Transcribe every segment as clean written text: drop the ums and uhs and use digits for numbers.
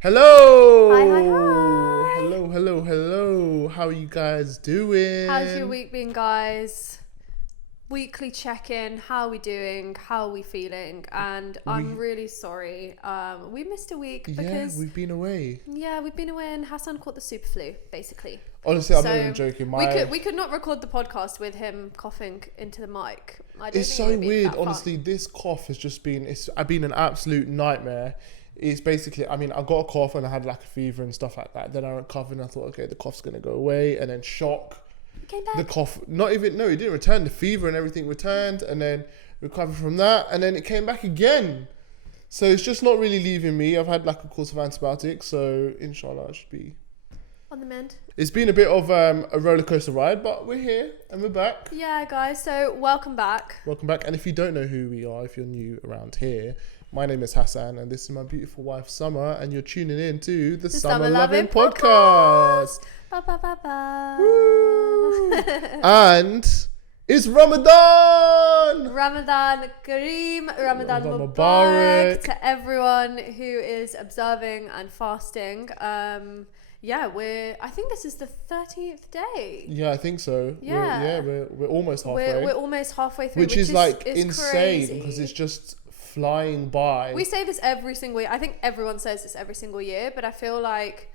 Hello! Hi. Hello. How are you guys doing? How's your week been, guys? Weekly check-in. How are we doing? How are we feeling? And I'm really sorry. We missed a week because... Yeah, we've been away. Yeah, we've been away and Hassan caught the super flu, basically. Honestly, I'm not even joking. We could not record the podcast with him coughing into the mic. It's so weird. Honestly, this cough has just been... I've been an absolute nightmare. It's basically, I mean, I got a cough and I had like a fever and stuff like that. Then I recovered and I thought, okay, the cough's going to go away. And then shock. Came back. The cough, it didn't return. The fever and everything returned. And then recovered from that. And then it came back again. So it's just not really leaving me. I've had like a course of antibiotics. So inshallah, I should be on the mend. It's been a bit of a roller coaster ride, but we're here and we're back. Yeah, guys. So welcome back. Welcome back. And if you don't know who we are, if you're new around here, my name is Hassan and this is my beautiful wife Summer, and you're tuning in to the Summer Lovin Podcast. Ba, ba, ba, ba. Woo! And it's Ramadan! Ramadan Kareem, Ramadan Mubarak Mubarak to everyone who is observing and fasting. I think this is the 13th day. Yeah, I think so. Yeah. We're almost halfway. We're almost halfway through, which is like is insane crazy. because it's just flying by. We say this every single year. I think everyone says this every single year, but I feel like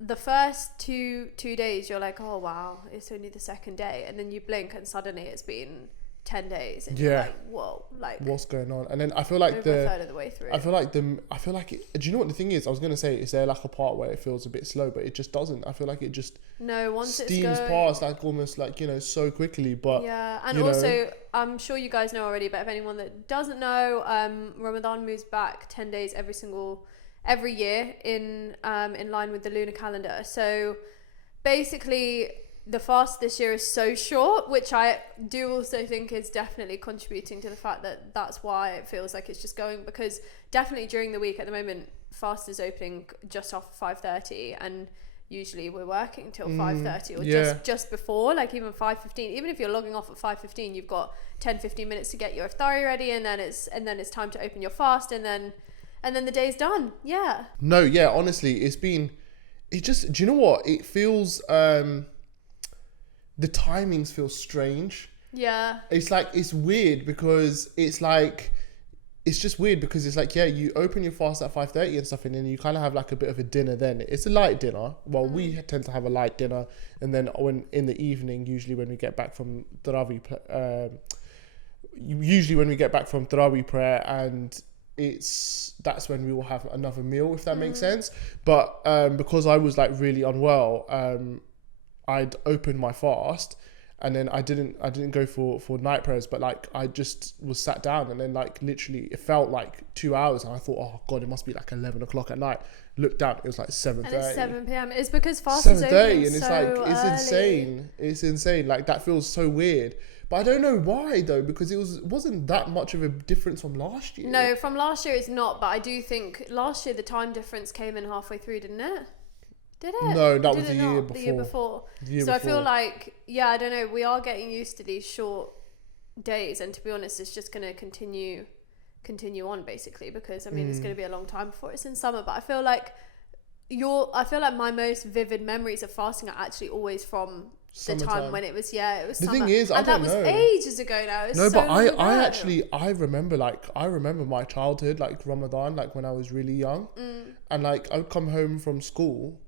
the first two days you're like, oh wow, it's only the second day, and then you blink and suddenly it's been 10 days and you're like, whoa, like what's going on? And then I feel like a third of the way through. I feel like do you know what the thing is? I was gonna say, is there like a part where it feels a bit slow, but it just doesn't. I feel like it just once steams past like almost like, so quickly. But yeah, and also I'm sure you guys know already, but if anyone that doesn't know, Ramadan moves back 10 days every year in line with the lunar calendar. So basically the fast this year is so short, which I do also think is definitely contributing to the fact that that's why it feels like it's just going, because definitely during the week at the moment, fast is opening just after 5:30 and usually we're working till 5:30 or just before, like even 5:15. Even if you're logging off at 5:15, you've got 10-15 minutes to get your iftari ready, and then it's time to open your fast, and then the day's done. Yeah. No, yeah, honestly, do you know what? It feels the timings feel strange. Yeah. It's like, it's weird because it's just weird because it's like, you open your fast at 5:30 and stuff, and then you kind of have like a bit of a dinner then. It's a light dinner. Well, we tend to have a light dinner, and then in the evening, usually when we get back from Tarawih prayer, and that's when we will have another meal, if that makes sense. But because I was like really unwell, I'd opened my fast, and then I didn't go for night prayers, but like I just was sat down, and then like literally it felt like 2 hours, and I thought, oh god, it must be like 11 o'clock at night. Looked down, it was like 7:30. And it's 7 p.m. It's because fast is opening 7:30, and it's so like it's early. insane. It's insane. Like that feels so weird. But I don't know why though, because it wasn't that much of a difference from last year. No, from last year it's not, but I do think last year the time difference came in halfway through, didn't it? Did it? No, that was the year before. I feel like, I don't know, we are getting used to these short days, and to be honest, it's just going to continue on basically, because I mean it's going to be a long time before it's in summer. But I feel like my most vivid memories of fasting are actually always from the time when it was the summer. Thing is, and that was ages ago now. It's no, so but I remember my childhood, like Ramadan, like when I was really young, and like I would come home from school.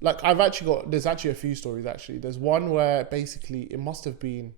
Like there's actually a few stories actually. There's one where basically it must have been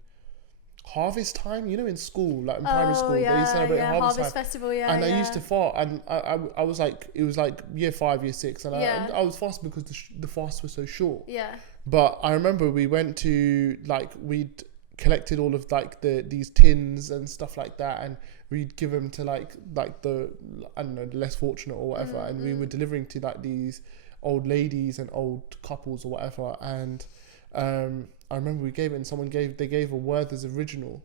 harvest time, in school, like in primary school, they celebrate harvest festival, and I used to fast, and I was like, it was like year 5, year 6, and I was fasting because the fast was so short. Yeah. But I remember we went to we'd collected all of like these tins and stuff like that, and we'd give them to like the, I don't know, the less fortunate or whatever, and we were delivering to like these old ladies and old couples or whatever, and I remember we gave it, and they gave a Werther's original,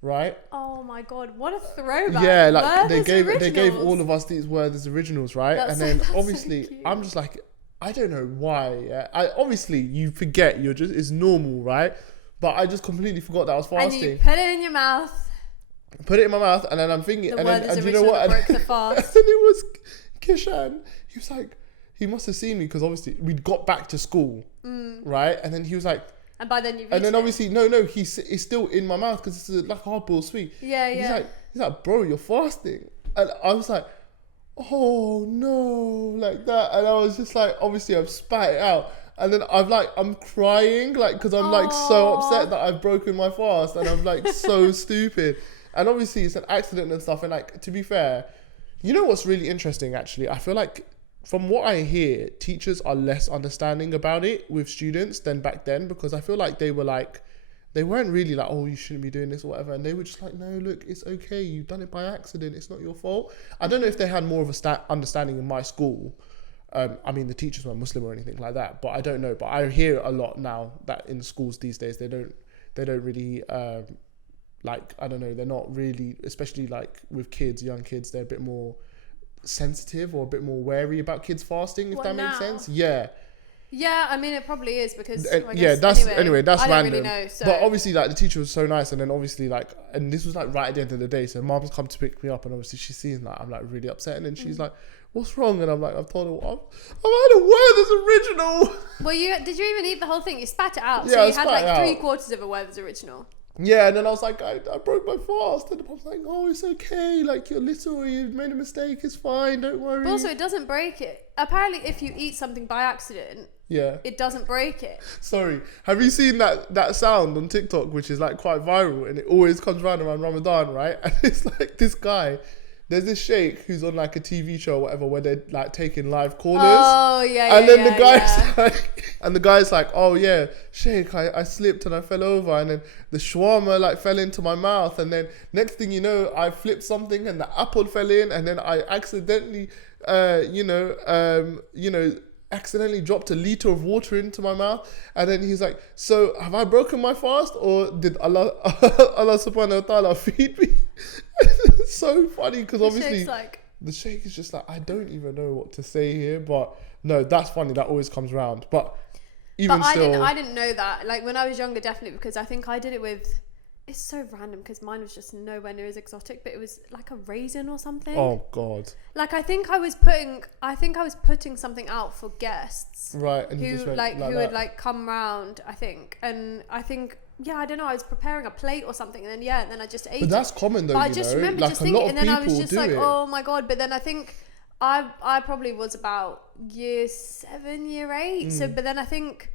right? Oh my god, what a throwback! Yeah, like Werther's they gave all of us these Werther's originals, right? That's and then so obviously cute. I'm just like, I don't know why. Yeah? Obviously you forget, it's normal, right? But I just completely forgot that I was fasting. And you put it in your mouth. Put it in my mouth, and then I'm thinking, The and Werther's then, and you original know what? that broke the fast. And then it was Kishan. He was like, he must have seen me because obviously we'd got back to school, right? And then he was like, and by then you've and then eaten it. obviously it's still in my mouth because it's like a hard-boiled sweet. Yeah, yeah. He's like, bro, you're fasting, and I was like, oh no, like that, and I was just like, obviously I've spat it out, and then I'm crying, like, because I'm like so upset that I've broken my fast, and I'm like so stupid, and obviously it's an accident and stuff, and like, to be fair, you know what's really interesting actually, I feel like from what I hear, teachers are less understanding about it with students than back then, because I feel like they weren't really like, oh, you shouldn't be doing this or whatever. And they were just like, no, look, it's okay. You've done it by accident. It's not your fault. I don't know if they had more of a understanding in my school. I mean, the teachers weren't Muslim or anything like that, but I don't know. But I hear a lot now that in schools these days, they don't really, like, I don't know, they're not really, especially like with kids, young kids, they're a bit more sensitive or a bit more wary about kids fasting, if that makes sense. Yeah, I mean, it probably is because that's I random. don't really know, so. But obviously, like, the teacher was so nice, and then obviously, like, and this was like right at the end of the day, so mom's come to pick me up, and obviously she's seeing that I'm like really upset, and then she's like, what's wrong? And I'm like, I've told her, I've had a Werther's original. Well, did you even eat the whole thing? You spat it out, Yeah, so I you had spat it like out. 3/4 of a Werther's original. Yeah, and then I was like, I broke my fast, and the mom's like, oh, it's okay, like, you're little, you made a mistake, it's fine, don't worry. But also, it doesn't break it. Apparently, if you eat something by accident, it doesn't break it. Sorry, have you seen that sound on TikTok, which is like quite viral, and it always comes around Ramadan, right? And it's like this guy, there's this sheikh who's on like a TV show or whatever, where they're like taking live callers. Oh, yeah, and then the guy's like, and the guy's like, oh yeah, sheikh, I slipped and I fell over, and then the shawarma like fell into my mouth, and then next thing you know, I flipped something and the apple fell in, and then I accidentally, accidentally dropped a liter of water into my mouth, and then he's like, so have I broken my fast, or did Allah subhanahu wa ta'ala feed me? It's so funny because obviously the sheikh is just like, I don't even know what to say here, but no, that's funny, that always comes around. But I didn't know that, like, when I was younger, definitely, because I think I did it with, it's so random because mine was just nowhere near as exotic, but it was like a raisin or something. Oh God! Like I think I was putting something out for guests, right? And who would like come round. I think I don't know. I was preparing a plate or something, and then I just ate. But that's common though. But I just remember like just thinking, and then I was people just like, it. oh my God! But then I think I probably was about year 7, year 8. So, but then I think.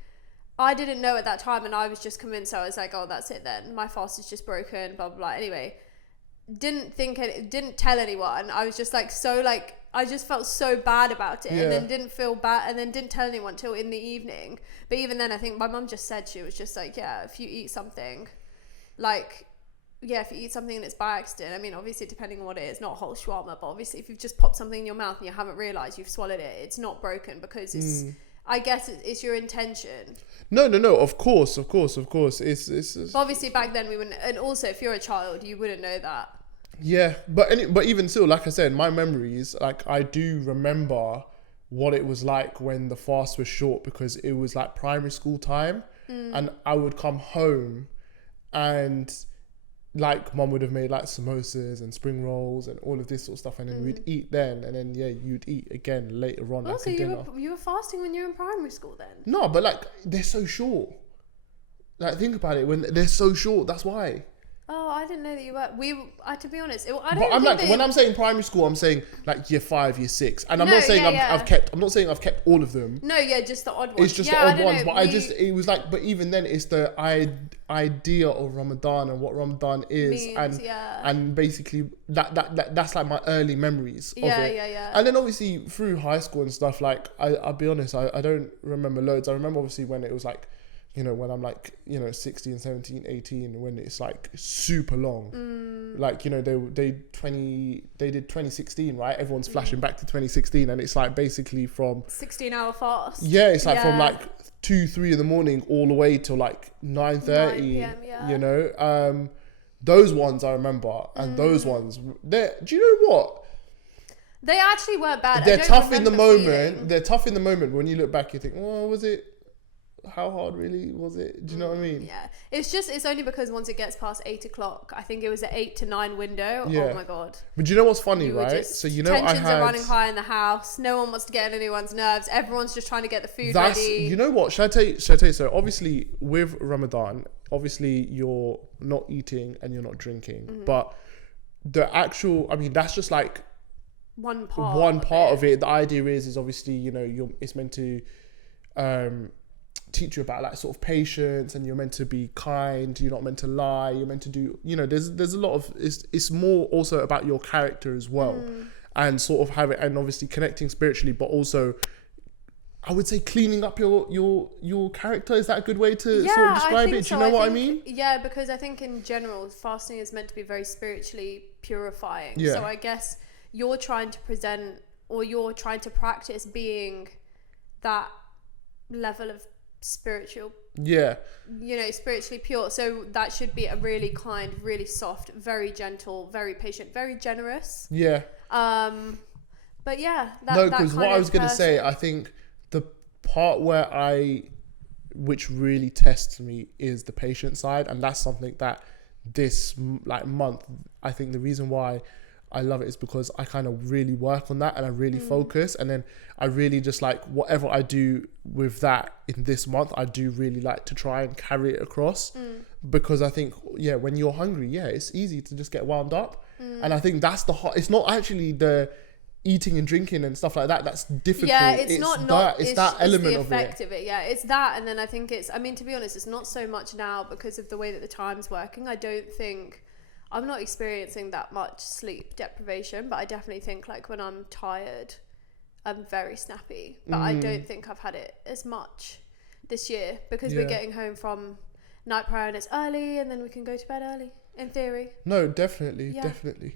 I didn't know at that time, and I was just convinced. I was like, oh, that's it then. My fast is just broken, blah, blah, blah. Anyway, didn't tell anyone. I was just like, I just felt so bad about it, and then didn't feel bad, and then didn't tell anyone till in the evening. But even then, I think my mum just said, she was just like, yeah, if you eat something, if you eat something and it's by accident, I mean, obviously, depending on what it is, not whole shawarma, but obviously, if you've just popped something in your mouth and you haven't realised you've swallowed it, it's not broken because it's... I guess it's your intention. No. Of course. It's obviously back then we wouldn't, and also if you're a child, you wouldn't know that. Yeah, but even still, like I said, my memories, like I do remember what it was like when the fast was short, because it was like primary school time, and I would come home, and like mum would have made like samosas and spring rolls and all of this sort of stuff, and then we'd eat then, and then you'd eat again later on. Also, you were fasting when you were in primary school then? No, but like they're so short. Like think about it, when they're so short, that's why. Oh, I didn't know that you were. To be honest, when I'm saying primary school, I'm saying like year 5, year 6, and I'm not saying I've kept all of them. No, just the odd ones. It's just the odd ones, but it was like, but even then, it's the idea of Ramadan and what Ramadan is, and basically that's like my early memories of it. Yeah. And then obviously through high school and stuff, like I'll be honest, I don't remember loads. I remember obviously when it was like, when I'm like, 16, 17, 18, when it's like super long. Like, they did 2016, right? Everyone's flashing back to 2016, and it's like basically from 16-hour fast. Yeah, it's like from like 2-3 in the morning all the way till like 9:30 p.m. Those ones I remember, and those ones, do you know what? They actually weren't bad. They're tough in the moment. They're tough in the moment. When you look back, you think, well, was it how hard really was it? Do you know what I mean? Yeah, it's only because once it gets past 8 o'clock, I think it was an 8 to 9 window. Yeah. Oh my god! But do you know what's funny, right? So you know, tensions are running high in the house. No one wants to get on anyone's nerves. Everyone's just trying to get the food ready. You know what? Should I tell you? So obviously with Ramadan, obviously you're not eating and you're not drinking, but the actual, I mean, that's just like one part of it. The idea is obviously, you know, it's meant to teach you about like sort of patience, and you're meant to be kind, you're not meant to lie, you're meant to do, you know, there's a lot of, it's more also about your character as well, and sort of have it, and obviously connecting spiritually, but also I would say cleaning up your character. Is that a good way to sort of describe it? Do you know what I mean? Yeah, because I think in general fasting is meant to be very spiritually purifying. Yeah. So I guess you're trying to present, or you're trying to practice being that level of spiritual, spiritually pure. So that should be a really kind, really soft, very gentle, very patient, very generous. But yeah, because what I was going to say, I think the part which really tests me is the patient side, and that's something that this like month, I think the reason why I love it is because I kind of really work on that, and I really focus, and then I really just like whatever I do with that in this month, I do really like to try and carry it across, because I think when you're hungry, it's easy to just get wound up, and I think that's it's not actually the eating and drinking and stuff like that that's difficult. It's that element of it. It's that, and then I think to be honest, it's not so much now because of the way that the time's working. I'm not experiencing that much sleep deprivation, but I definitely think like when I'm tired, I'm very snappy. But I don't think I've had it as much this year because we're getting home from night prayer and it's early, and then we can go to bed early, in theory. No, definitely.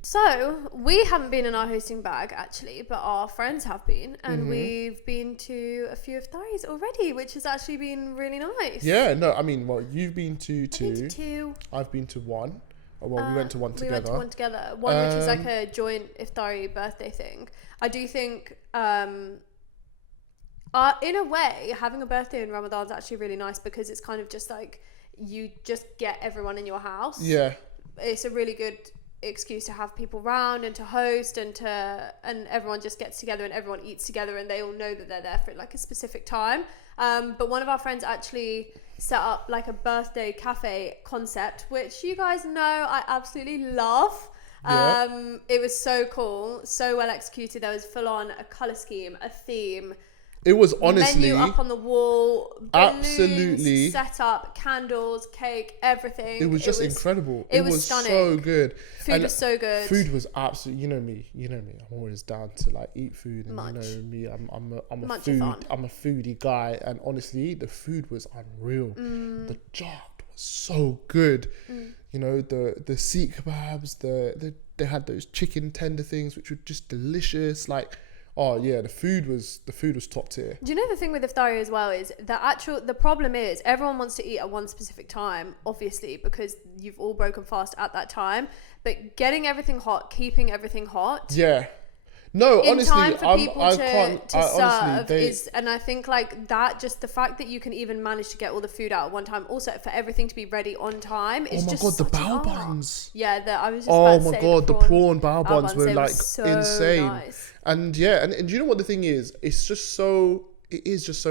So we haven't been in our hosting bag actually, but our friends have been, and we've been to a few iftaris already, which has actually been really nice. Yeah, no, I mean, well, you've been to two. I've been to two. I've been to one. Well, we went to one together. We went to one together. One which was like a joint iftari birthday thing. I do think, in a way, having a birthday in Ramadan is actually really nice because it's kind of just like you just get everyone in your house. Yeah. It's a really good excuse to have people round and to host and everyone just gets together and everyone eats together and they all know that they're there for like a specific time. But one of our friends actually set up like a birthday cafe concept, which you guys know I absolutely love. It was so cool, so well executed. There was full on a color scheme, a theme. It was honestly menu up on the wall, absolutely set up, candles, cake, everything. It was just incredible. It was stunning. So good. Food was so good. Food was absolutely. You know me. I'm always down to like eat food, and Much. you know me. I'm a foodie guy, and honestly, the food was unreal. The job was so good. You know, the seek kebabs, they had those chicken tender things, which were just delicious. Like. Oh yeah, the food was top tier. Do you know the thing with iftari as well is the problem is everyone wants to eat at one specific time, obviously, because you've all broken fast at that time. But getting everything hot, keeping everything hot. Yeah. No, in honestly, time for people I to can't. serve is, and I think like that, just the fact that you can even manage to get all the food out at one time, also for everything to be ready on time. Is just the bao buns. Yeah, I was just. Oh my god, the prawn bao buns were like so insane. Nice. And yeah, and do you know what the thing is? It is just so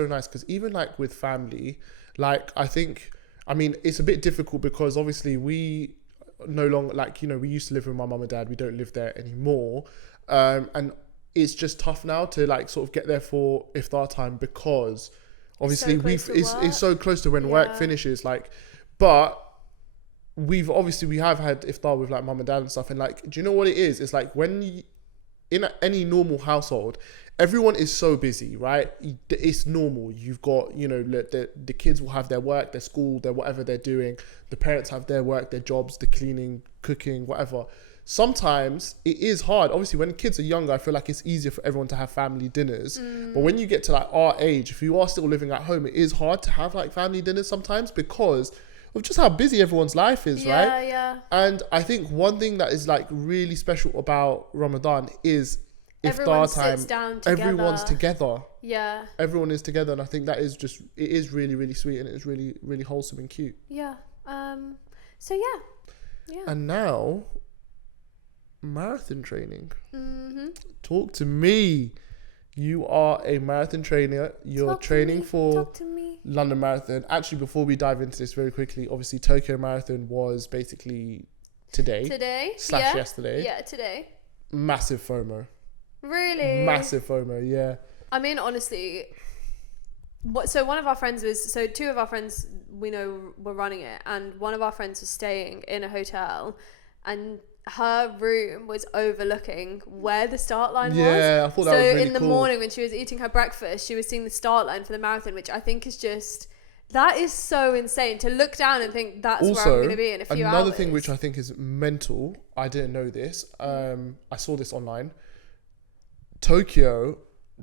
nice because even like with family, like I think, I mean, it's a bit difficult because obviously we no longer, like, you know, we used to live with my mum and dad. We don't live there anymore. And it's just tough now to like sort of get there for iftar time because obviously it's so close to when work finishes. Like, but we have had iftar with like mum and dad and stuff. And like, do you know what it is? It's like when in any normal household, everyone is so busy, right? It's normal. You've got, you know, the kids will have their work, their school, their whatever they're doing. The parents have their work, their jobs, the cleaning, cooking, whatever. Sometimes it is hard. Obviously, when kids are younger, I feel like it's easier for everyone to have family dinners. But when you get to like our age, if you are still living at home, it is hard to have like family dinners sometimes because of just how busy everyone's life is, right? Yeah. And I think one thing that is like really special about Ramadan is everyone iftar time, sits down together. everyone's together. Yeah. Everyone is together, and I think that is just, it is really, really sweet, and it's really, really wholesome and cute. Yeah. So yeah. And now, marathon training. Mm-hmm. Talk to me. You are a marathon trainer. You're training for London Marathon. Actually, before we dive into this very quickly, obviously Tokyo Marathon was basically today. Yesterday. Yeah, today. Massive FOMO. Really? Massive FOMO, yeah. I mean, honestly, two of our friends we know were running it, and one of our friends was staying in a hotel, and her room was overlooking where the start line was. Yeah, I thought that was really cool. So in the morning when she was eating her breakfast, she was seeing the start line for the marathon, which I think is just, that is so insane to look down and think that's where I'm going to be in a few hours. Another thing which I think is mental, I didn't know this, I saw this online. Tokyo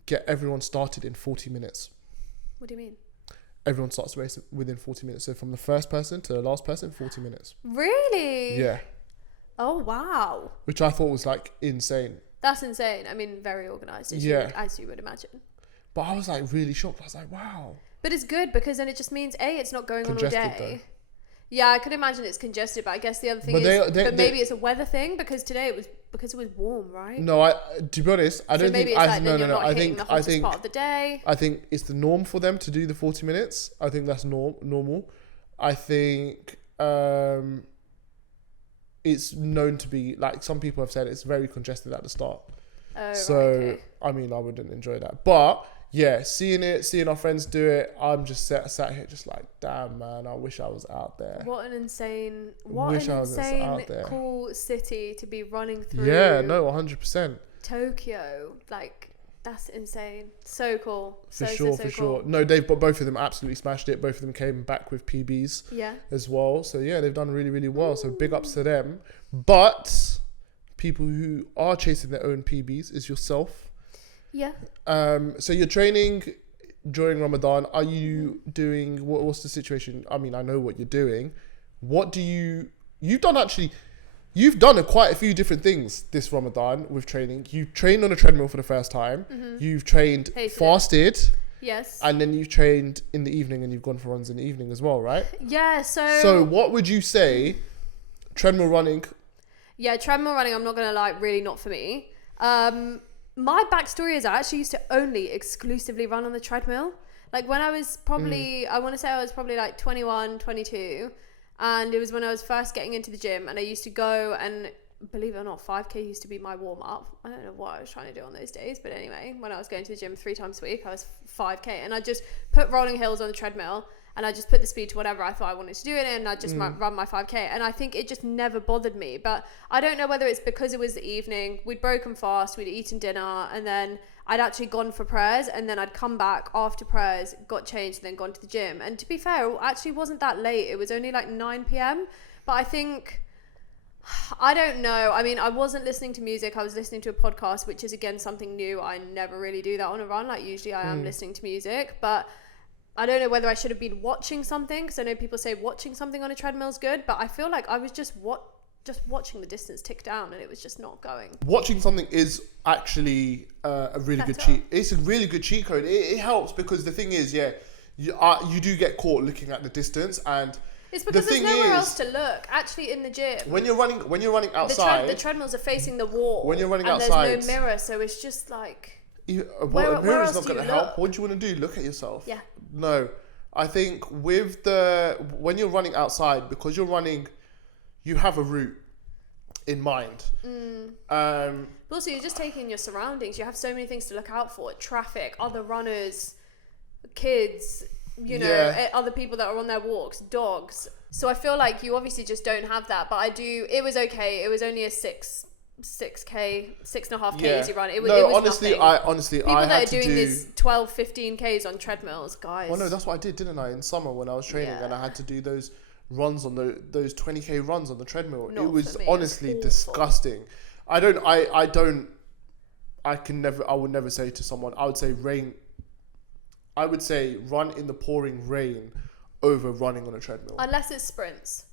get everyone started in 40 minutes. What do you mean? Everyone starts the race within 40 minutes. So from the first person to the last person, 40 minutes. Really? Yeah. Oh, wow. Which I thought was like insane. That's insane. I mean, very organised, as you would imagine. But I was like really shocked. I was like, wow. But it's good because then it just means, A, it's not going Congested on all day. though. Yeah, I could imagine it's congested, but I guess the other thing maybe it's a weather thing because today it was warm, right? No, to be honest, I don't think. I think the hottest part of the day. I think it's the norm for them to do the 40 minutes. I think that's normal. I think it's known to be, like, some people have said it's very congested at the start. Oh, so right, okay. I mean, I wouldn't enjoy that, but yeah, seeing our friends do it, I'm just sat here just like, damn, man, I wish I was out there. What an insane cool city to be running through. Yeah, no, 100%. Tokyo, like, that's insane. So cool. For sure. No, both of them absolutely smashed it. Both of them came back with PBs as well. So yeah, they've done really, really well. So big ups to them. But people who are chasing their own PBs is yourself. Yeah. So you're training during Ramadan. Are you doing, what's the situation? I mean, I know what you're doing. What do you've done quite a few different things this Ramadan with training. You've trained on a treadmill for the first time. Mm-hmm. You've trained fasted. Yes. And then you've trained in the evening and you've gone for runs in the evening as well, right? Yeah, So what would you say, treadmill running? Yeah, treadmill running, I'm not going to lie, really not for me. My backstory is I actually used to only exclusively run on the treadmill. Like when I was probably, I want to say I was probably like 21, 22. And it was when I was first getting into the gym, and I used to go, and believe it or not, 5K used to be my warm up. I don't know what I was trying to do on those days, but anyway, when I was going to the gym 3 times a week, I was 5K, and I just put rolling hills on the treadmill, and I just put the speed to whatever I thought I wanted to do it in, and I just run my 5K, and I think it just never bothered me. But I don't know whether it's because it was the evening, we'd broken fast, we'd eaten dinner, and then I'd actually gone for prayers, and then I'd come back after prayers, got changed, and then gone to the gym. And to be fair, it actually wasn't that late. It was only like 9 p.m. But I think, I don't know. I mean, I wasn't listening to music. I was listening to a podcast, which is, again, something new. I never really do that on a run. Like, usually I am listening to music. But I don't know whether I should have been watching something, because I know people say watching something on a treadmill is good. But I feel like I was just watching the distance tick down, and it was just not going. Watching something is actually a really good cheat. It's a really good cheat code. It helps because the thing is, you do get caught looking at the distance, and it's because there's nowhere else to look. Actually, in the gym, when you're running outside, the treadmills are facing the wall. When you're running outside, there's no mirror, so it's just like, a mirror is not going to help. What do you want to do? Look at yourself. Yeah. No, I think when you're running outside, because you're running, you have a route in mind. But also, you're just taking your surroundings. You have so many things to look out for: traffic, other runners, kids, other people that are on their walks, dogs. So I feel like you obviously just don't have that. But it was okay. It was only a 6.5K easy run. It was honestly, nothing. People that are doing these 12, 15Ks on treadmills, guys. Well, no, that's what I did, didn't I? In summer when I was training, and I had to do those runs on those 20K runs on the treadmill. It was honestly disgusting. I would never say to someone, I would say run in the pouring rain over running on a treadmill. Unless it's sprints.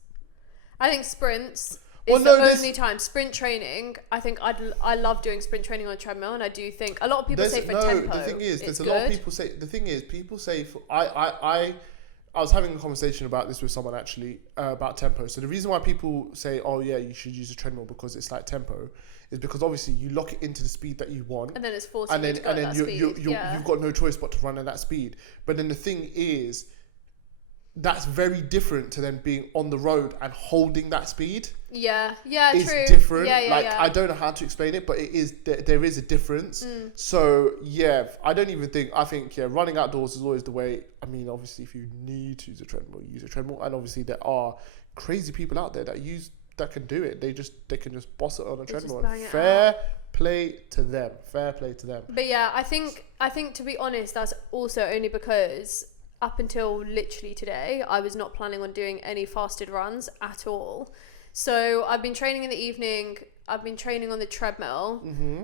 I think sprints It's the only time. Sprint training, I think I love doing sprint training on a treadmill, and I do think a lot of people say for tempo. The thing is, there's a lot of people say. The thing is, people say I was having a conversation about this with someone actually about tempo. So the reason why people say, oh yeah, you should use a treadmill because it's like tempo, is because obviously you lock it into the speed that you want, and then it's forcing you to go at that speed. You've got no choice but to run at that speed. But then the thing is, that's very different to then being on the road and holding that speed. Yeah, it's true. different. Yeah. I don't know how to explain it, but it is there is a difference. So yeah, I think running outdoors is always the way. I mean, obviously, if you need to use a treadmill, use a treadmill, and obviously there are crazy people out there that can do it. They can just boss it on a treadmill. Fair play to them. But yeah, I think to be honest, that's also only because up until literally today, I was not planning on doing any fasted runs at all. So I've been training in the evening. I've been training on the treadmill,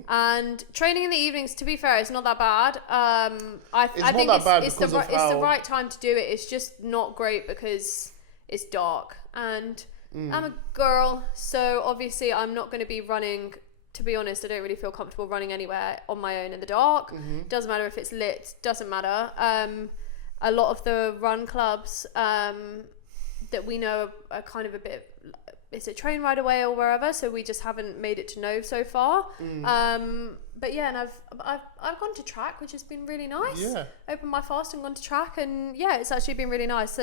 and training in the evenings, to be fair, it's not that bad. I think it's the right time to do it. It's just not great because it's dark, and I'm a girl, so obviously I'm not going to be running. To be honest, I don't really feel comfortable running anywhere on my own in the dark. Doesn't matter if it's lit. Doesn't matter. A lot of the run clubs that we know are kind of a bit, is it train right away or wherever, so we just haven't made it to know so far. But yeah, and I've gone to track, which has been really nice. Opened my fast and gone to track, and yeah, it's actually been really nice.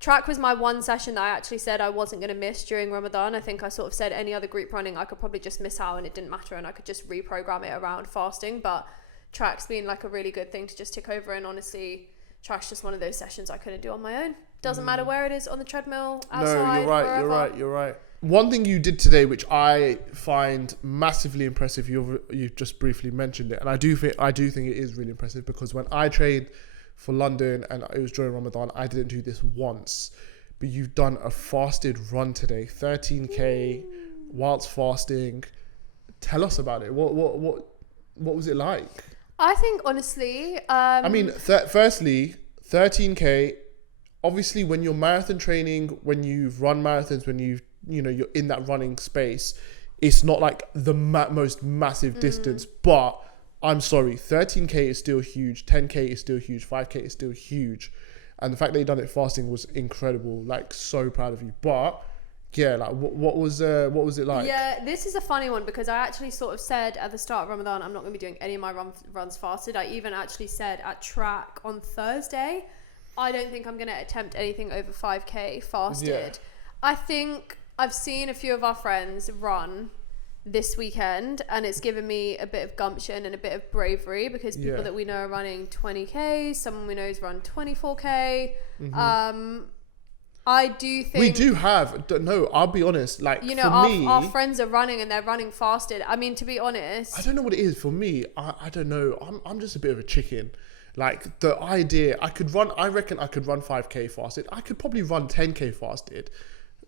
Track was my one session that I actually said I wasn't going to miss during Ramadan. I think I sort of said any other group running I could probably just miss out and it didn't matter, and I could just reprogram it around fasting. But track's been like a really good thing to just tick over, and honestly, track's just one of those sessions I couldn't do on my own. Doesn't matter where it is, on the treadmill, outside, No, you're right. One thing you did today, which I find massively impressive, you've just briefly mentioned it, and I do think it is really impressive, because when I trained for London and it was during Ramadan, I didn't do this once. But you've done a fasted run today, 13k whilst fasting. Tell us about it. What was it like? I think honestly, I mean, firstly, 13k. Obviously, when you're marathon training, when you've run marathons, when you're in that running space, it's not like the most massive distance. But I'm sorry, 13k is still huge. 10k is still huge. 5k is still huge, and the fact that you done it fasting was incredible. Like, so proud of you. But yeah, like what was it like? Yeah, this is a funny one, because I actually sort of said at the start of Ramadan I'm not going to be doing any of my runs fasted. I even actually said at track on Thursday I don't think I'm going to attempt anything over 5k fasted. Yeah. I think I've seen a few of our friends run this weekend, and it's given me a bit of gumption and a bit of bravery, because people that we know are running 20k, someone we know has run 24k. I do think we do have, no, I'll be honest, like, our friends are running and they're running fasted. I mean, to be honest, I don't know what it is for me. I don't know. I'm just a bit of a chicken. Like, the idea, I reckon I could run 5k fasted. I could probably run 10k fasted,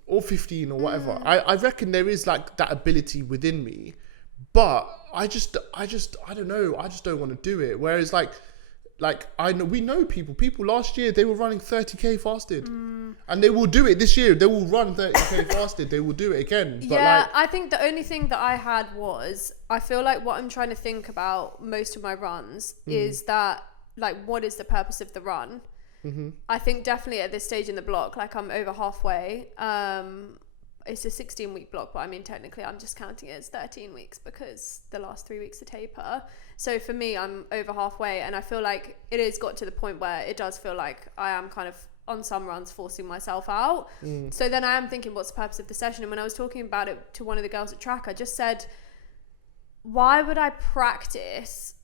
or 15 or whatever. I reckon there is like that ability within me, but I don't know. I just don't want to do it. Whereas like we know people last year, they were running 30k fasted, and they will do it this year. They will run 30k fasted. They will do it again. But yeah, I think the only thing that I had was, I feel like what I'm trying to think about most of my runs is that, like, what is the purpose of the run? I think definitely at this stage in the block, like, I'm over halfway. It's a 16-week block, but I mean, technically I'm just counting it as 13 weeks because the last 3 weeks are taper. So for me, I'm over halfway, and I feel like it has got to the point where it does feel like I am kind of on some runs forcing myself out. So then I am thinking, what's the purpose of the session? And when I was talking about it to one of the girls at track, I just said, why would I practice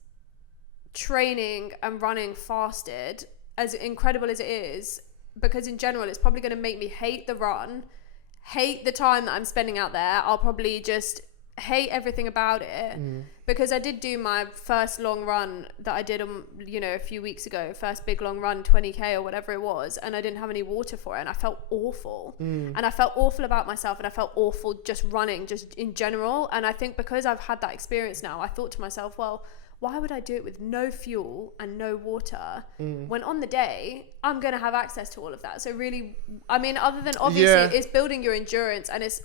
training and running fasted, as incredible as it is? Because in general, it's probably going to make me hate the run, hate the time that I'm spending out there. I'll probably just hate everything about it. Because I did do my first long run that I did a few weeks ago, first big long run, 20k or whatever it was, and I didn't have any water for it, and I felt awful. And I felt awful about myself, and I felt awful just running, just in general. And I think because I've had that experience now, I thought to myself, well, why would I do it with no fuel and no water when on the day I'm going to have access to all of that? So really, I mean, other than obviously it's building your endurance, and it's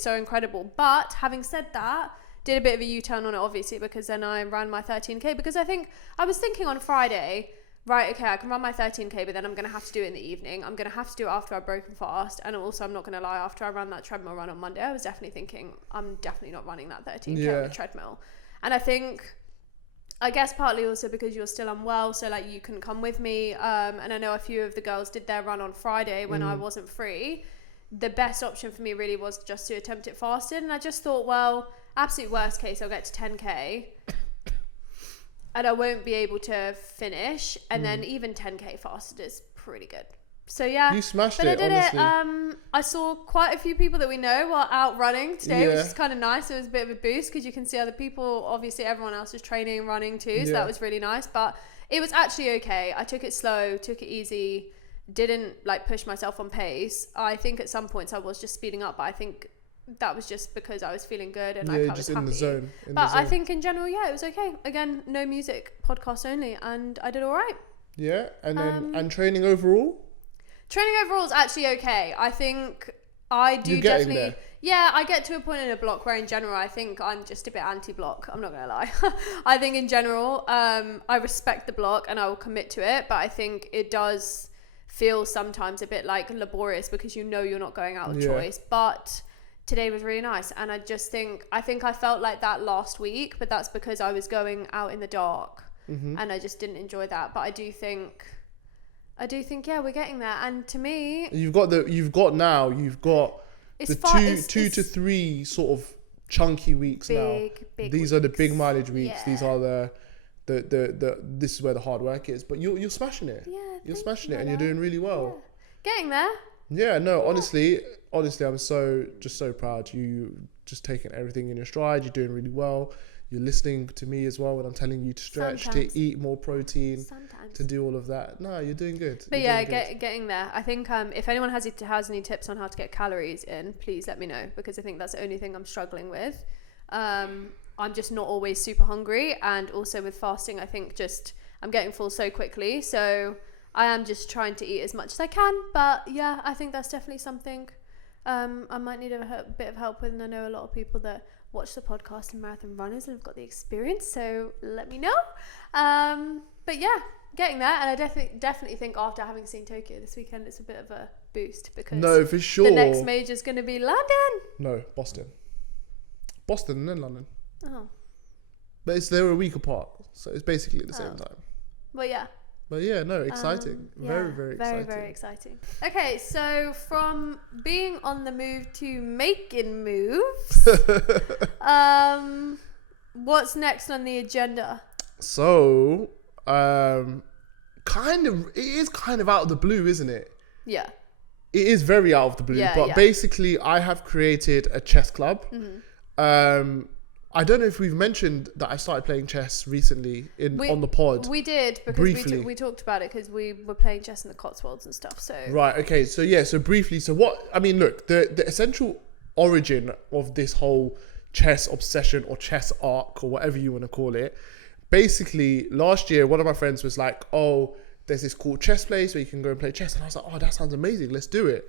so incredible. But having said that, did a bit of a U-turn on it, obviously, because then I ran my 13k, because I was thinking on Friday, right, okay, I can run my 13k, but then I'm going to have to do it in the evening. I'm going to have to do it after I've broken fast. And also, I'm not going to lie, after I ran that treadmill run on Monday, I was definitely thinking, I'm definitely not running that 13k on the treadmill. And I guess partly also because you're still unwell, so like you couldn't come with me. And I know a few of the girls did their run on Friday when I wasn't free. The best option for me really was just to attempt it fasted. And I just thought, well, absolute worst case, I'll get to 10k. And I won't be able to finish. And then even 10k fasted is pretty good. So yeah, you smashed but it. I did honestly. it. I saw quite a few people that we know were out running today, which is kind of nice. It was a bit of a boost because you can see other people. Obviously, everyone else was training and running too, so that was really nice. But it was actually okay. I took it slow, took it easy, didn't like push myself on pace. I think at some points I was just speeding up, but I think that was just because I was feeling good and like I was happy. In the zone. But I think in general, it was okay. Again, no music, podcast only, and I did all right. Yeah, and then and training overall. Training overall is actually okay. I think I do definitely. There. Yeah, I get to a point in a block where in general I think I'm just a bit anti-block. I'm not going to lie. I think in general I respect the block and I will commit to it. But I think it does feel sometimes a bit like laborious because you know you're not going out of choice. But today was really nice. And I think I felt like that last week. But that's because I was going out in the dark. And I just didn't enjoy that. But I do think yeah, we're getting there. And to me, you've got the two to three sort of chunky weeks now. These are the big mileage weeks. Yeah. These are the this is where the hard work is. But you're smashing it. Yeah, you're smashing it, and you're doing really well. Yeah. Getting there. Yeah, no, honestly, I'm so proud. You just taking everything in your stride. You're doing really well. You're listening to me as well when I'm telling you to stretch, to eat more protein, to do all of that. No, you're doing good. But getting there. I think if anyone has any tips on how to get calories in, please let me know, because I think that's the only thing I'm struggling with. I'm just not always super hungry, and also with fasting, I think just I'm getting full so quickly. So I am just trying to eat as much as I can. But yeah, I think that's definitely something I might need a bit of help with, and I know a lot of people that watch the podcast and marathon runners and have got the experience, so let me know. But yeah, getting there, and I definitely think after having seen Tokyo this weekend, it's a bit of a boost, because for sure the next major is going to be London. No, Boston and then London. Oh, but they're a week apart, so it's basically at the same time. But yeah, no, exciting. Very, very exciting. Very exciting. Okay, so from being on the move to making moves, what's next on the agenda? So, it is kind of out of the blue, isn't it? Yeah. It is very out of the blue, but basically I have created a chess club. I don't know if we've mentioned that I started playing chess recently on the pod. We did, because we talked about it because we were playing chess in the Cotswolds and stuff. So right, okay, so briefly, look, the essential origin of this whole chess obsession or chess arc or whatever you want to call it. Basically, last year, one of my friends was like, "Oh, there's this cool chess place where you can go and play chess," and I was like, "Oh, that sounds amazing. Let's do it."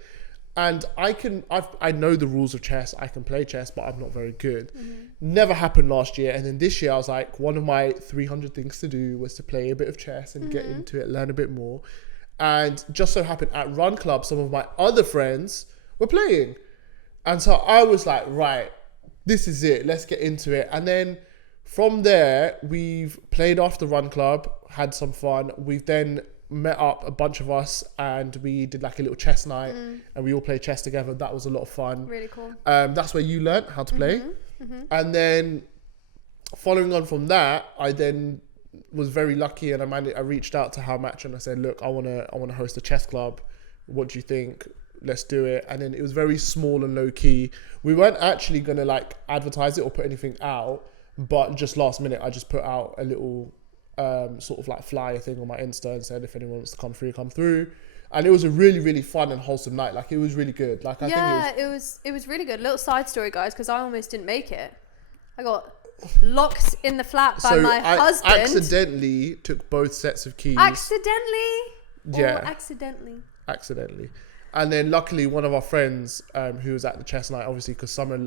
And I know the rules of chess. I can play chess, but I'm not very good. Never happened last year. And then this year I was like, one of my 300 things to do was to play a bit of chess and get into it, learn a bit more. And just so happened at Run Club, some of my other friends were playing. And so I was like, right, this is it. Let's get into it. And then from there, we've played after Run Club, had some fun. We've then met up, a bunch of us, and we did like a little chess night, and we all played chess together. That was a lot of fun. Really cool. That's where you learnt how to play. And then following on from that, I then was very lucky, and I reached out to How Match and I said, look, I want to host a chess club. What do you think? Let's do it. And then it was very small and low key. We weren't actually going to like advertise it or put anything out, but just last minute, I just put out a little sort of like flyer thing on my Insta and said if anyone wants to come through, and it was a really, really fun and wholesome night. Like, it was really good. Like, I think it was really good. Little side story, guys, because I almost didn't make it. I got locked in the flat by my husband. I accidentally took both sets of keys. Accidentally? Yeah. Or accidentally? Accidentally. And then luckily one of our friends who was at the chess night, obviously because Summer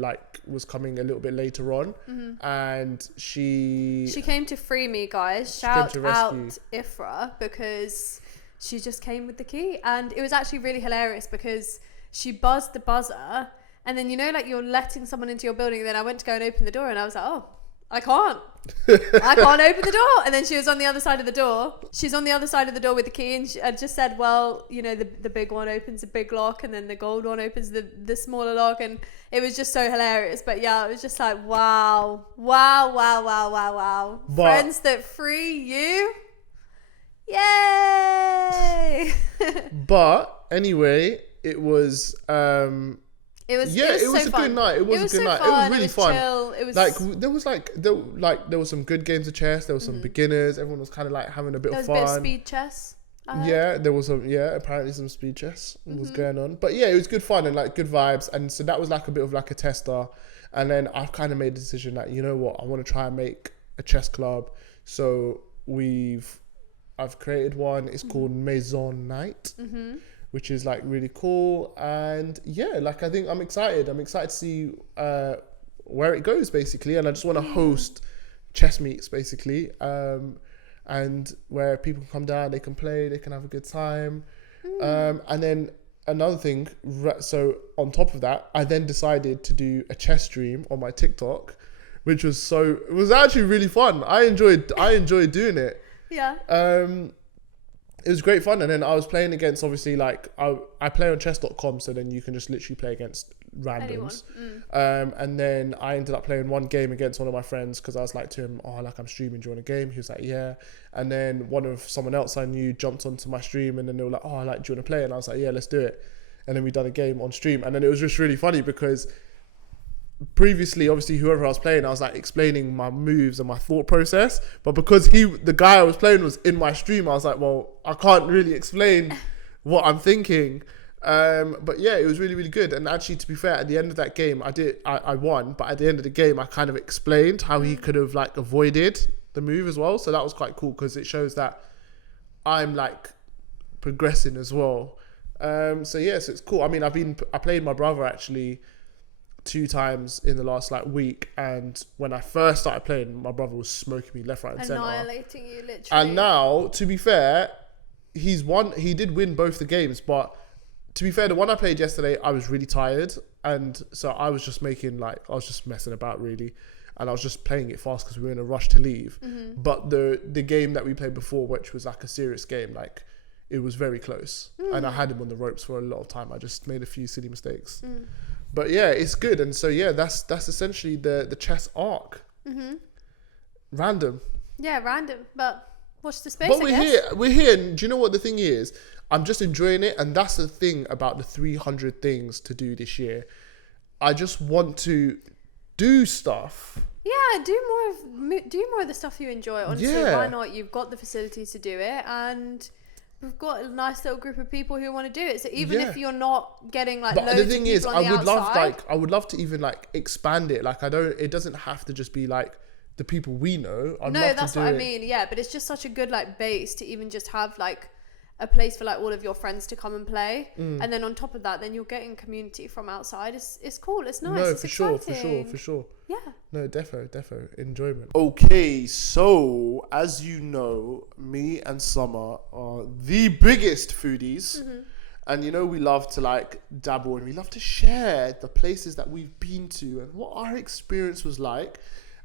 was coming a little bit later on, and she came to free me, guys. Shout out Ifra, because she just came with the key, and it was actually really hilarious because she buzzed the buzzer, and then like you're letting someone into your building, and then I went to go and open the door, and I was like, oh, I can't open the door. And then she was on the other side of the door. She's on the other side of the door with the key, and I just said, well, the big one opens the big lock, and then the gold one opens the smaller lock, and it was just so hilarious. But yeah, it was just like, wow. But friends that free you, yay. But anyway, it was It was a good night. It was a good night. It was really fun. Chill. It was there was some good games of chess. There was some beginners. Everyone was kind of like having a bit of fun. There was a bit of speed chess. Yeah, there was apparently some speed chess was going on. But yeah, it was good fun and like good vibes. And so that was like a bit of like a tester. And then I've kind of made the decision that, you know what, I want to try and make a chess club. So I've created one. It's called Maison Night. Which is like really cool, and yeah, like I think I'm excited to see where it goes basically, and I just want to host chess meets basically, and where people can come down, they can play, they can have a good time, and then another thing, so on top of that, I then decided to do a chess stream on my TikTok, which was it was actually really fun. I enjoyed doing it. Yeah. It was great fun, and then I was playing against, obviously, like I play on chess.com, so then you can just literally play against randoms. And then I ended up playing one game against one of my friends because I was like to him, oh, like I'm streaming, do you want a game? He was like, yeah. And then someone else I knew jumped onto my stream, and then they were like, oh, like, do you want to play? And I was like, yeah, let's do it. And then we done a game on stream, and then it was just really funny because previously, obviously, whoever I was playing, I was like explaining my moves and my thought process, but because the guy I was playing was in my stream, I was like, well, I can't really explain what I'm thinking. But yeah, it was really, really good. And actually, to be fair, at the end of that game, I won, but at the end of the game, I kind of explained how he could have like avoided the move as well. So that was quite cool because it shows that I'm like progressing as well. So yeah, so it's cool. I mean, I played my brother actually 2 times in the last like week, and when I first started playing, my brother was smoking me left, right, and center, annihilating you literally. And now, to be fair, he did win both the games, but to be fair, the one I played yesterday, I was really tired, and so I was just messing about really, and I was just playing it fast because we were in a rush to leave. But the game that we played before, which was like a serious game, like it was very close, and I had him on the ropes for a lot of time. I just made a few silly mistakes. But yeah, it's good. And so yeah, that's essentially the chess arc. Random. Yeah, random. But watch the space. But we're here. And do you know what the thing is? I'm just enjoying it, and that's the thing about the 300 things to do this year. I just want to do stuff. Yeah, do more of the stuff you enjoy. Honestly, why not? You've got the facilities to do it, and we've got a nice little group of people who want to do it. So even if you're not getting like loads of people on the outside, I would love to even like expand it. Like it doesn't have to just be like the people we know. That's what I mean. Yeah, but it's just such a good like base to even just have like a place for like all of your friends to come and play, and then on top of that, then you're getting community from outside. It's cool. It's nice. It's exciting. For sure. Yeah. No, defo enjoyment. Okay, so as you know, me and Summer are the biggest foodies, and we love to like dabble, and we love to share the places that we've been to and what our experience was like.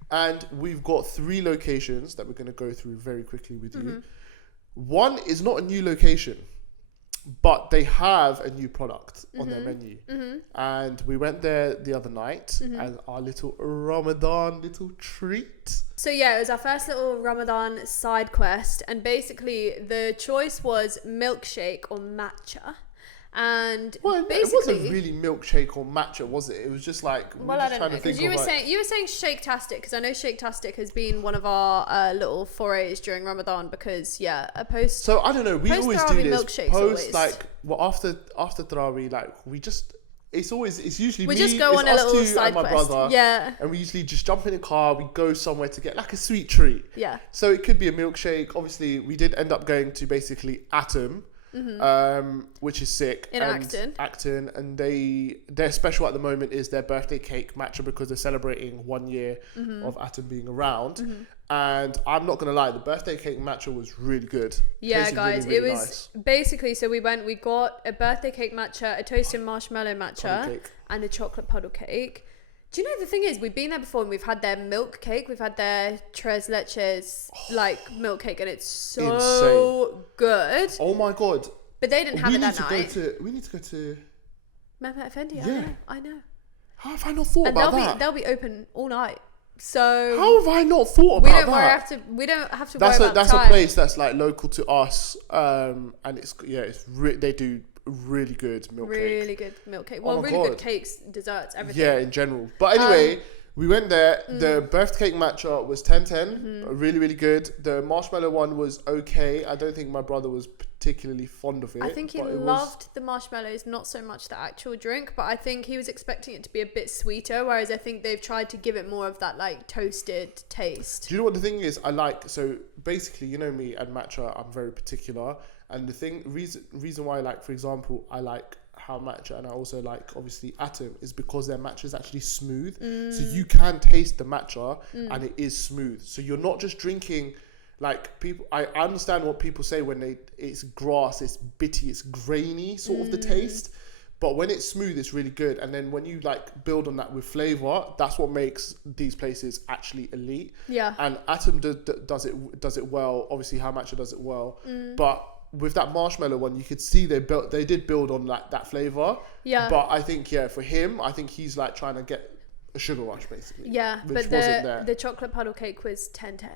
And we've got 3 locations that we're going to go through very quickly with you. One is not a new location, but they have a new product on their menu. And we went there the other night as our little Ramadan little treat. So yeah, it was our first little Ramadan side quest, and basically the choice was milkshake or matcha. And basically, it wasn't really milkshake or matcha, was it? It was just like I don't know, because you were saying Shake-tastic, because I know Shake-tastic has been one of our little forays during Ramadan, because so I don't know, we always do this post like after Tarawih, like we just it's usually we me, just go it's on a us little two side and my quest. brother. Yeah. And we usually just jump in a car, we go somewhere to get like a sweet treat. Yeah. So it could be a milkshake. Obviously, we did end up going to basically Atom, which is sick. In Acton. And their special at the moment is their birthday cake matcha because they're celebrating 1 year of Atom being around. And I'm not going to lie, the birthday cake matcha was really good. Yeah, Tasted guys, really, really it was nice. basically, so we got a birthday cake matcha, a toasted marshmallow matcha, and a chocolate puddle cake. Do you know, the thing is, we've been there before and we've had their milk cake, we've had their tres leches, like, milk cake, and it's so insane. Good. Oh my God. But they didn't have it that night. We need to go to... Mehmet Effendi, yeah. I know. How have I not thought about that? They'll be open all night. So how have I not thought about that? We don't have to that's worry about that's time. a place that's like local to us, and they do really good milk cake. Really good milk cake. Well, really good cakes, desserts, everything. Yeah, in general. But anyway, we went there. The birthday cake matcha was 10-10. Really, really good. The marshmallow one was okay. I don't think my brother was particularly fond of it. I think he loved the marshmallows, not so much the actual drink, but I think he was expecting it to be a bit sweeter, whereas I think they've tried to give it more of that like toasted taste. Do you know what the thing is? So basically, you know me and matcha, I'm very particular. And the reason why, like, for example, I like how matcha and I also like obviously Atom is because their matcha is actually smooth. So you can taste the matcha and it is smooth. So you're not just drinking like people. I understand what people say when it's grass, it's bitty, it's grainy sort of the taste. But when it's smooth, it's really good. And then when you like build on that with flavor, that's what makes these places actually elite. Yeah. And Atom does it well. Obviously, how matcha does it well. But with that marshmallow one, you could see they did build on that flavor. Yeah. But I think for him, I think he's like trying to get a sugar rush basically. Yeah. But the chocolate puddle cake was 10-10.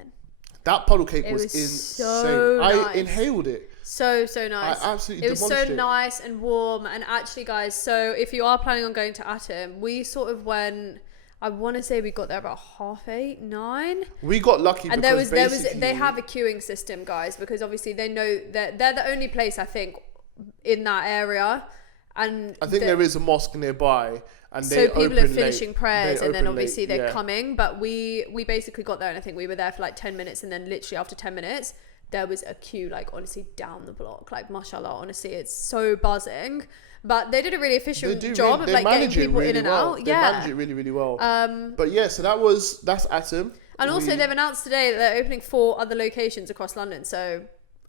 That puddle cake was insane. So nice. I inhaled it. So nice. I absolutely demolished it. Was so nice and warm. And actually, guys, so if you are planning on going to Atom, we sort of went. I want to say we got there about 8:30, 9. We got lucky and because they have a queuing system, guys, because obviously they know that they're the only place I think in that area. And I think there is a mosque nearby, and so people are finishing prayers, and then obviously late, they're coming. But we basically got there, and I think we were there for like 10 minutes, and then literally after 10 minutes, there was a queue, like honestly down the block. Like mashallah, honestly, it's so buzzing. But they did a really efficient job of like getting people in and out. They manage it really, really well. But yeah, so that's Atom. And also they've announced today that they're opening 4 other locations across London. So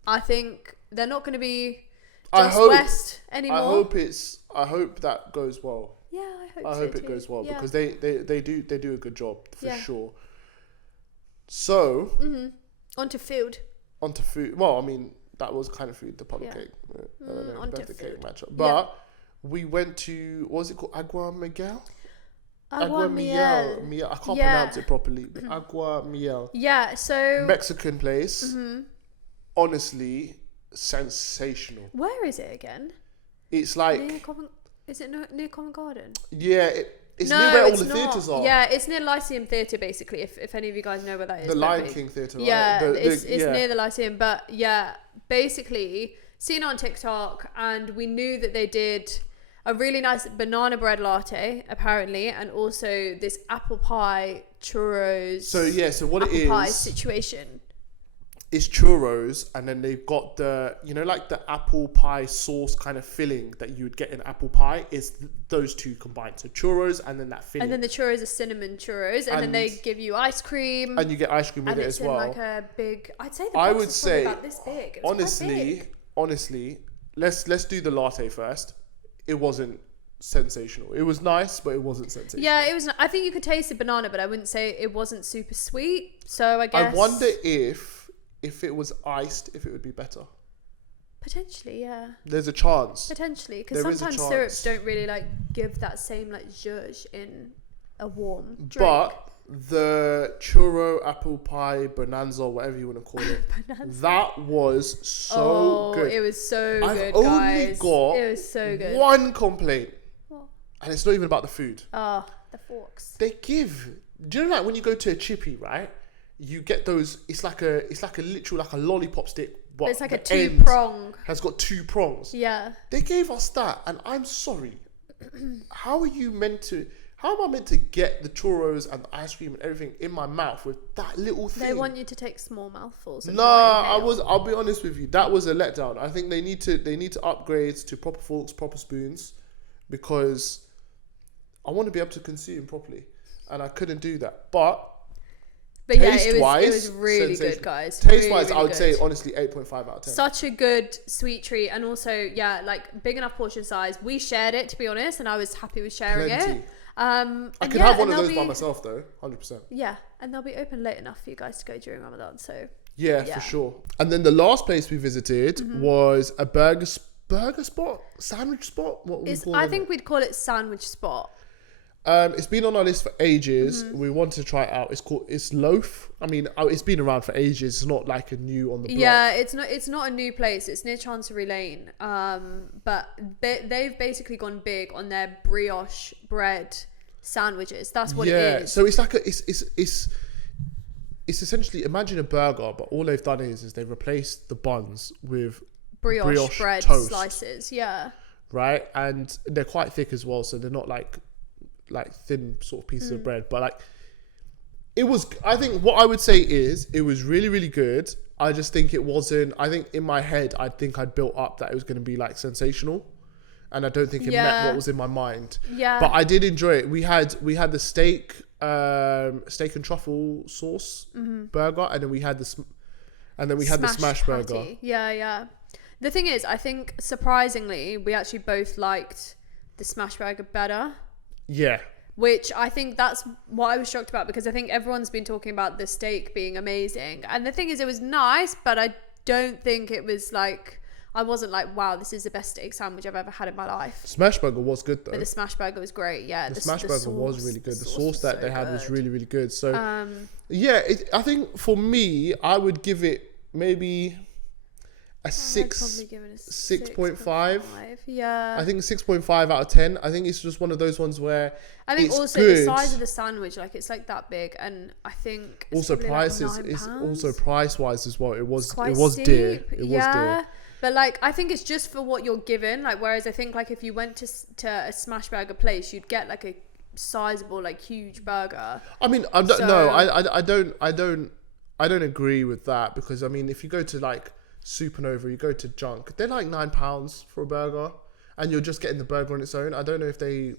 I think they're not going to be West anymore. I hope that goes well. Yeah, I hope it goes well because they do a good job for sure. So onto food. Well, I mean, that was kind of food, the puddle cake. I don't know, birthday cake matchup. But we went to, what was it called? Agua Miguel? Agua Miel. I can't pronounce it properly. Agua Miel. Yeah, so... Mexican place. Honestly, sensational. Where is it again? It's like... Is it near Covent Garden? Yeah, it's near where all the theatres are. Yeah, it's near Lyceum Theatre, basically, if any of you guys know where that is. The Lion King Theatre, right? Yeah, it's near the Lyceum. But yeah, basically, seen it on TikTok, and we knew that they did a really nice banana bread latte, apparently, and also this apple pie churros. So what it is... Apple pie situation. It's churros, and then they've got the, like the apple pie sauce kind of filling that you would get in apple pie. Is those two combined. So churros and then that filling. And then the churros are cinnamon churros, and then they give you ice cream. And you get ice cream with it as well. And it's in like a big, I'd say the box is probably about this big. Honestly, let's do the latte first. It wasn't sensational. It was nice, but it wasn't sensational. Yeah, it was. I think you could taste the banana, but I wouldn't say it wasn't super sweet. So I guess... I wonder if it was iced, if it would be better. Potentially, yeah. There's a chance. Potentially, because sometimes syrups don't really like give that same like zhuzh in a warm drink. But the churro apple pie bonanza, whatever you want to call it, that was so good. It was so good, I've only guys. got it was so good. One complaint, and it's not even about the food. Oh, the forks. They give. Do you know, like when you go to a chippy, right? You get those. It's like a literal like a lollipop stick. But it's like a 2-prong. Has got 2 prongs. Yeah. They gave us that, and I'm sorry. how am I meant to get the churros and the ice cream and everything in my mouth with that little thing? They want you to take small mouthfuls. And I'll be honest with you. That was a letdown. I think they need to upgrade to proper forks, proper spoons, because I want to be able to consume properly, and I couldn't do that. But yeah, it was really good, guys. Taste-wise, really I would good. say honestly 8.5 out of 10. Such a good sweet treat, and also like big enough portion size. We shared it, to be honest, and I was happy with sharing it. I could have one of those by myself though, 100%. Yeah, and they'll be open late enough for you guys to go during Ramadan. So yeah, for sure. And then the last place we visited was a burger spot, sandwich spot. What would we call it? I think we'd call it sandwich spot. It's been on our list for ages. We wanted to try it out. It's Loaf. I mean, it's been around for ages. It's not like a new on the block. Yeah, it's not a new place. It's near Chancery Lane. But they've basically gone big on their brioche bread sandwiches. That's what it is. So it's like it's essentially, imagine a burger, but all they've done is they've replaced the buns with brioche bread toast, slices. Yeah. Right, and they're quite thick as well, so they're not like thin sort of pieces of bread, but like I think what I would say is it was really, really good. I just think it wasn't, I think in my head, I think I'd built up that it was going to be like sensational, and I don't think it met what was in my mind. Yeah. But I did enjoy it. We had the steak and truffle sauce burger, and then we had the smash burger. Yeah. The thing is, I think surprisingly, we actually both liked the smash burger better. Yeah. Which I think that's what I was shocked about, because I think everyone's been talking about the steak being amazing. And the thing is, it was nice, but I don't think it was like, I wasn't like, wow, this is the best steak sandwich I've ever had in my life. Smash burger was good though. But the smash burger was great. Yeah. The smash burger was really good. The sauce that they had was really, really good. So I think for me, I would give it maybe a 6.5. Yeah. I think 6.5 out of 10. I think it's just one of those ones where I think it's also good. The size of the sandwich, like it's like that big, and I think it's also prices like it's also price wise as well. It was dear. It was dear. But like I think it's just for what you're given. Like whereas I think like if you went to a smash burger place, you'd get like a sizable, like huge burger. I mean, I don't agree with that, because I mean, if you go to like Supernova, you go to Junk, they're like £9 for a burger, and you're just getting the burger on its own. I don't know if the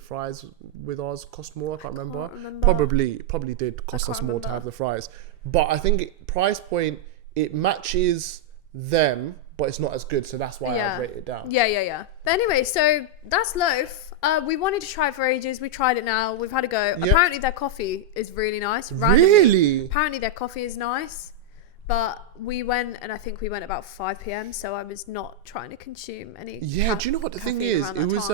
fries with ours cost more. I can't remember. Probably did cost us more to have the fries, but I think price point, it matches them, but it's not as good, so that's why I rate it down. Yeah. But anyway, so that's Loaf. We wanted to try it for ages. We tried it now. We've had a go. Yep. Apparently their coffee is really nice. Really? Apparently their coffee is nice. But we went, and I think we went about 5 p.m, so I was not trying to consume any. Yeah, do you know what the thing is? It was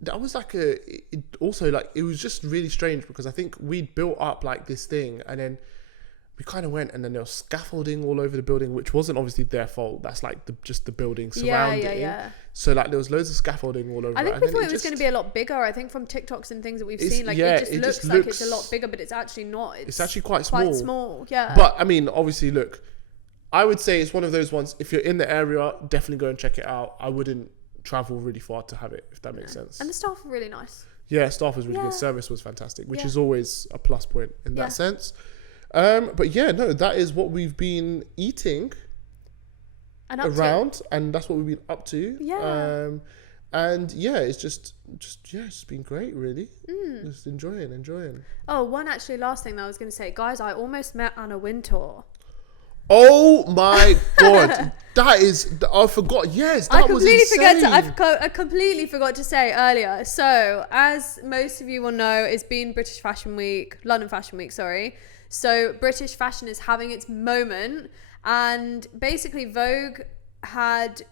that was like it was just really strange, because I think we'd built up like this thing, and then we kind of went, and then there was scaffolding all over the building, which wasn't obviously their fault. That's like just the building surrounding. Yeah. So like there was loads of scaffolding all over. I think we thought it was going to be a lot bigger. I think from TikToks and things that we've seen, like it just looks like it's a lot bigger, but it's actually not. It's actually quite small. Yeah. But I mean, obviously, look, I would say it's one of those ones. If you're in the area, definitely go and check it out. I wouldn't travel really far to have it, if that makes sense. And the staff were really nice. Yeah, staff was really good. Service was fantastic, which is always a plus point in that sense. But yeah, no, that is what we've been eating around, and that's what we've been up to. Yeah. And yeah, it's just it's been great, really. Just enjoying. Oh, one actually last thing that I was going to say, guys, I almost met Anna Wintour. Oh my god, I forgot. Yes, that was insane. I completely forgot to say earlier. So, as most of you will know, it's been London Fashion Week, sorry. So British fashion is having its moment, and basically Vogue had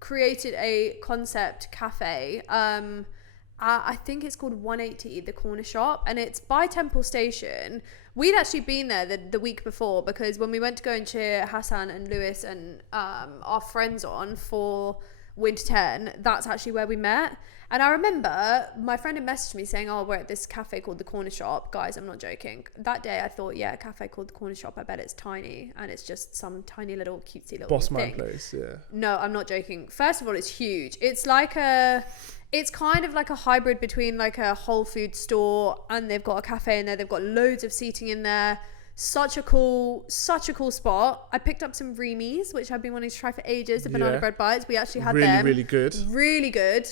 created a concept cafe. I think it's called 180, the corner shop, and it's by Temple Station. We'd actually been there the week before, because when we went to go and cheer Hassan and Lewis and our friends on for Winter 10, that's actually where we met. And I remember my friend had messaged me saying, oh, we're at this cafe called the Corner Shop. Guys, I'm not joking. That day I thought, a cafe called the Corner Shop, I bet it's tiny, and it's just some tiny little cutesy little Boss thing. man place, yeah. No, I'm not joking. First of all, it's huge. It's like a It's kind of like a hybrid between like a Whole Food store, and they've got a cafe in there. They've got loads of seating in there. Such a cool spot. I picked up some Reemies, which I've been wanting to try for ages. The banana bread bites. We actually had them. Really good. Really good.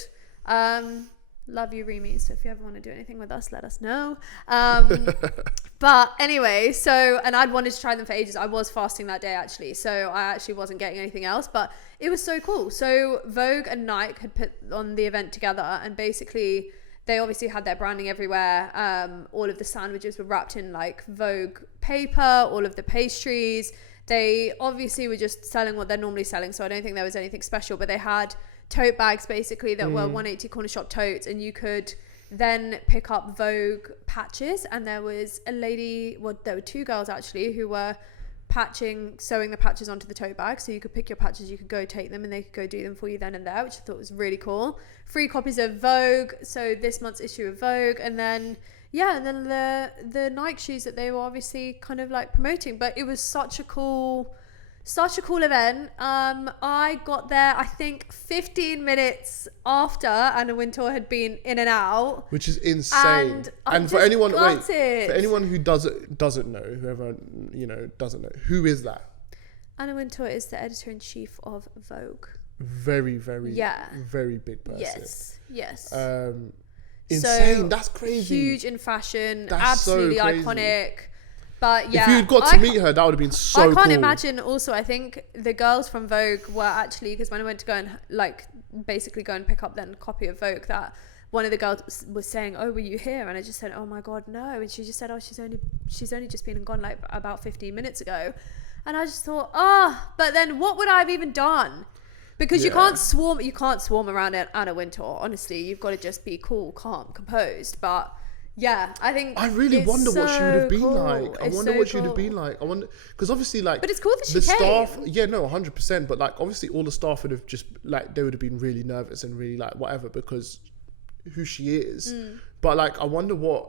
Love you, Reemies. So if you ever want to do anything with us, let us know. But anyway, and I'd wanted to try them for ages. I was fasting that day actually, so I actually wasn't getting anything else, but it was so cool. So Vogue and Nike had put on the event together, and basically they obviously had their branding everywhere. All of the sandwiches were wrapped in like Vogue paper, all of the pastries. They obviously were just selling what they're normally selling, so I don't think there was anything special, but they had tote bags basically that were 180 corner shop totes, and you could then pick up Vogue patches. And there was a lady, well, there were two girls actually who were sewing the patches onto the tote bag, so you could pick your patches, you could go take them, and they could go do them for you then and there, which I thought was really cool. Free copies of Vogue, so this month's issue of Vogue, and then the Nike shoes that they were obviously kind of like promoting. But it was such a cool event. I got there, I think 15 minutes after Anna Wintour had been in and out, which is insane. And for anyone who doesn't know, whoever doesn't know, who is that? Anna Wintour is the editor-in-chief of Vogue. Very, very, very big person. Yes. Insane. So, that's crazy. Huge in fashion. That's absolutely so iconic. But yeah, if you'd got to meet her, that would have been so cool. I can't imagine. Also, I think the girls from Vogue were actually, because when I went to go and pick up then a copy of Vogue, that one of the girls was saying, "Oh, were you here?" And I just said, "Oh my God, no!" And she just said, "Oh, she's only just been and gone like about 15 minutes ago." And I just thought, but then what would I have even done? Because you can't swarm around Anna Wintour. Honestly, you've got to just be cool, calm, composed. But yeah, I think I really wonder what she would have been like. I wonder what she would have been like. I wonder, because obviously, like, but it's cool that she the came. Staff, 100%. But like, obviously, all the staff would have just like, they would have been really nervous and really like whatever, because who she is. But like, I wonder what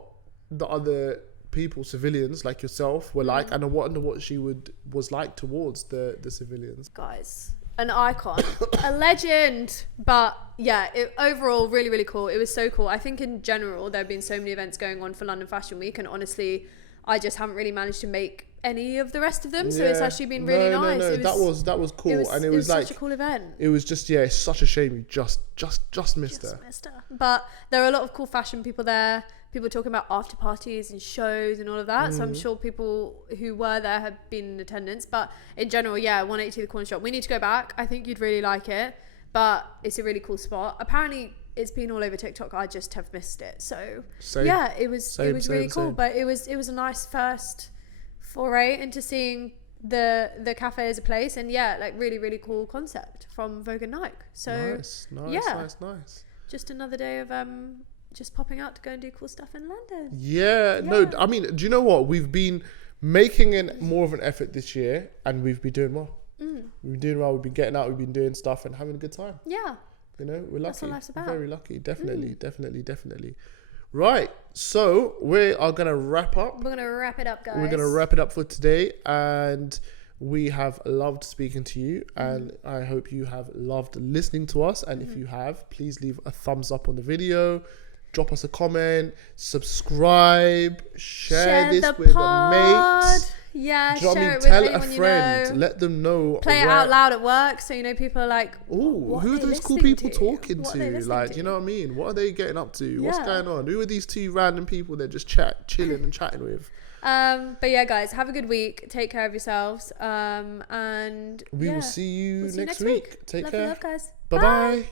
the other people, civilians like yourself, were like, and I wonder what she was like towards the civilians. Guys, an icon, a legend. But yeah, overall really, really cool. It was so cool. I think in general there have been so many events going on for London Fashion Week, and honestly I just haven't really managed to make any of the rest of them. So it's actually been really nice. No, that was cool. It was like such a cool event. It was just, it's such a shame you just missed her. But there are a lot of cool fashion people there. People talking about after parties and shows and all of that. So I'm sure people who were there have been in attendance. But in general, 180 the corner shop. We need to go back. I think you'd really like it. But it's a really cool spot. Apparently it's been all over TikTok. I just have missed it. So it was really cool. But it was a nice first foray into seeing the cafe as a place, and like really, really cool concept from Vogue and Nike. So nice. Just another day of just popping out to go and do cool stuff in London. No, I mean, do you know what? We've been making more of an effort this year, and we've been doing well. We've been doing well. We've been getting out. We've been doing stuff and having a good time. Yeah. We're lucky. That's what life's about. Very lucky. Definitely. Right. So we are going to wrap up. We're going to wrap it up, guys. We're going to wrap it up for today. And we have loved speaking to you. And I hope you have loved listening to us. And if you have, please leave a thumbs up on the video. Drop us a comment. Subscribe. Share this with a mate. Yeah, do you know share what I mean? it with Tell anyone a friend. you know. Let them know. Play it out loud at work, so people are like, "Oh, who are those cool people talking to? Like, you know what I mean? What are they getting up to? What's going on? Who are these two random people they're just chilling and chatting with?" But yeah, guys, have a good week. Take care of yourselves. And we will see you next week. Take care. Love, guys. Bye.